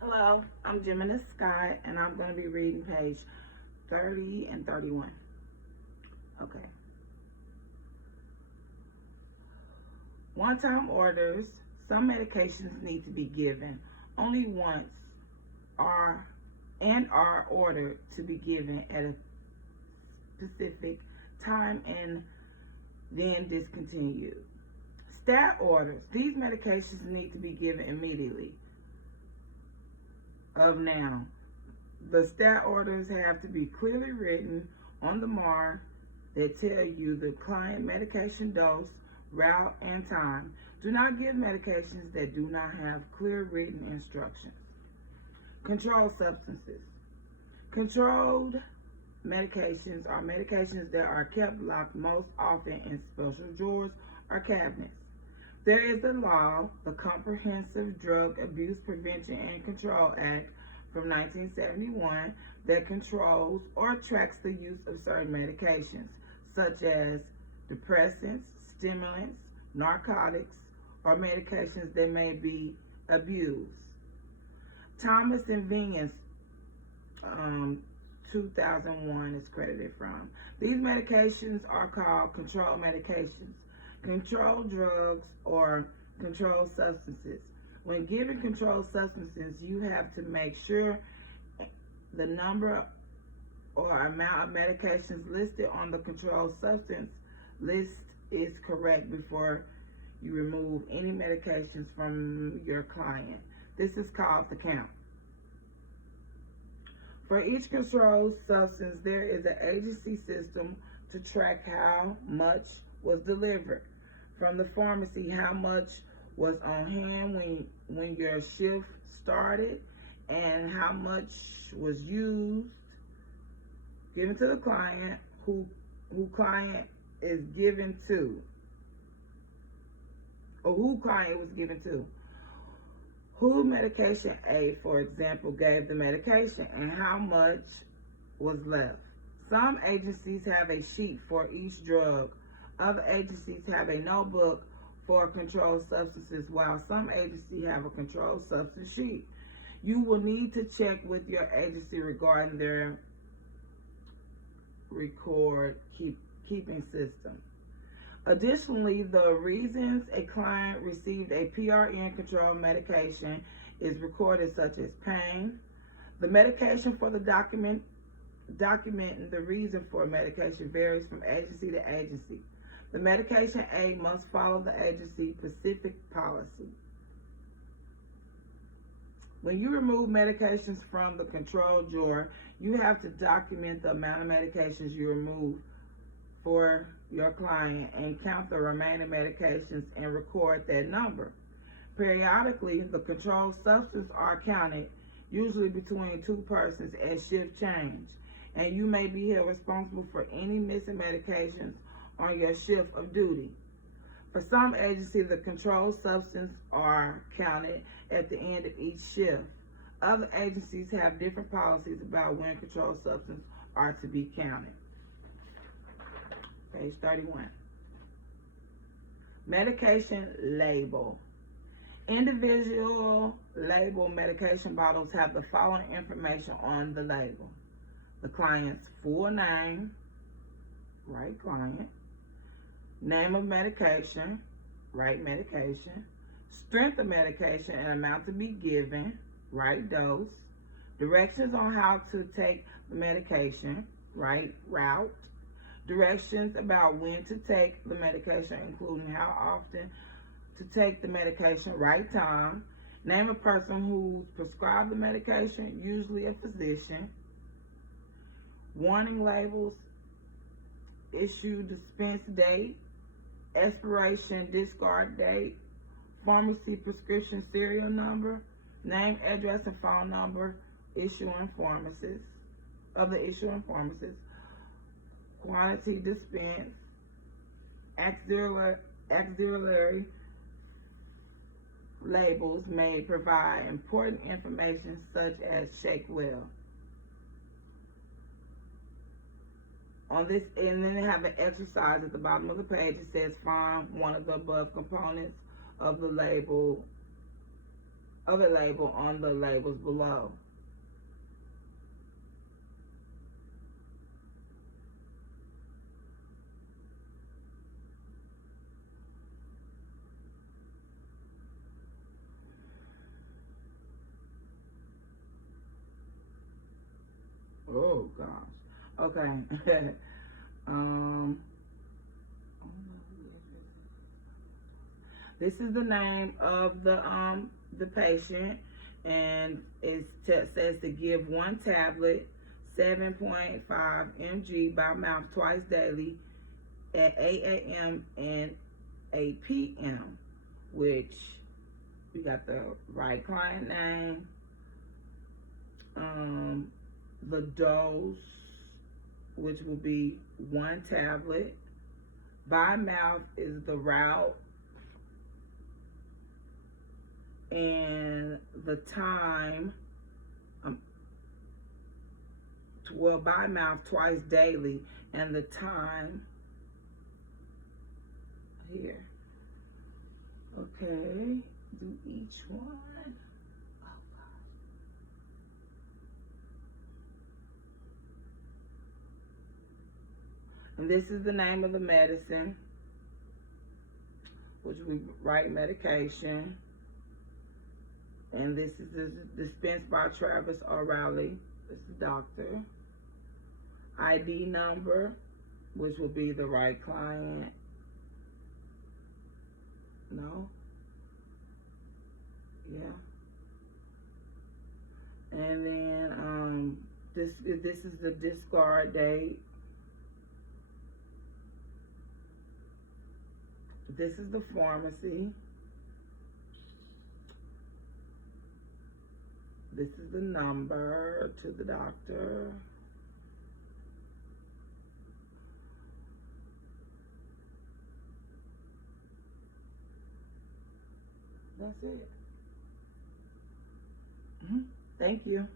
Hello, I'm Gemini Sky, and I'm going to be reading page 30 and 31. Okay. One-time orders. Some medications need to be given only once are ordered to be given at a specific time and then discontinued. Stat orders. These medications need to be given immediately. Of now, the stat orders have to be clearly written on the MAR that tell you the client medication dose, route, and time. Do not give medications that do not have clear written instructions. Controlled substances. Controlled medications are medications that are kept locked most often in special drawers or cabinets. There is a law, the Comprehensive Drug Abuse Prevention and Control Act from 1971, that controls or tracks the use of certain medications, such as depressants, stimulants, narcotics, or medications that may be abused. Thomas and Venus, 2001 is credited from. These medications are called controlled medications, controlled drugs, or controlled substances. When giving controlled substances, you have to make sure the number or amount of medications listed on the controlled substance list is correct before you remove any medications from your client. This is called the count. For each controlled substance, there is an agency system to track how much was delivered from the pharmacy, how much was on hand when your shift started, and how much was used, given to the client, who client is given to, or who client was given to. Who medication A, for example, gave the medication, and how much was left. Some agencies have a sheet for each drug. Other agencies have a notebook for controlled substances, while some agencies have a controlled substance sheet. You will need to check with your agency regarding their record-keeping system. Additionally, the reasons a client received a PRN controlled medication is recorded, such as pain. The medication for the documenting the reason for medication varies from agency to agency. The medication A must follow the agency specific policy. When you remove medications from the control drawer, you have to document the amount of medications you remove for your client and count the remaining medications and record that number. Periodically, the controlled substances are counted, usually between two persons as shift change, and you may be held responsible for any missing medications on your shift of duty. For some agencies, the controlled substances are counted at the end of each shift. Other agencies have different policies about when controlled substances are to be counted. Page 31. Medication label. Individual label medication bottles have the following information on the label: the client's full name, right client, name of medication, right medication, strength of medication and amount to be given, right dose, directions on how to take the medication, right route, directions about when to take the medication, including how often to take the medication, right time, name of person who prescribed the medication, usually a physician, warning labels, issue dispense date, expiration discard date, pharmacy prescription serial number, name, address, and phone number issuing pharmacist, of the issuing pharmacist, quantity dispense, auxiliary labels may provide important information such as shake well. On this, and then they have an exercise at the bottom of the page. It says find one of the above components of the label of a label on the labels below. Oh gosh. Okay. um this is the name of the patient, and it says to give one tablet 7.5 mg by mouth twice daily at 8 a.m. and 8 p.m., which we got the right client name, the dose, which will be one tablet. By mouth is the route, and the time, well, by mouth twice daily, and the time here. Okay, do each one. Oh God. And this is the name of the medicine, which we write medication. And this is dispensed by Travis O'Reilly. This is the doctor. ID number, which will be the right client. No? Yeah. And then this is the discard date. This is the pharmacy. This is the number to the doctor. That's it. Thank you.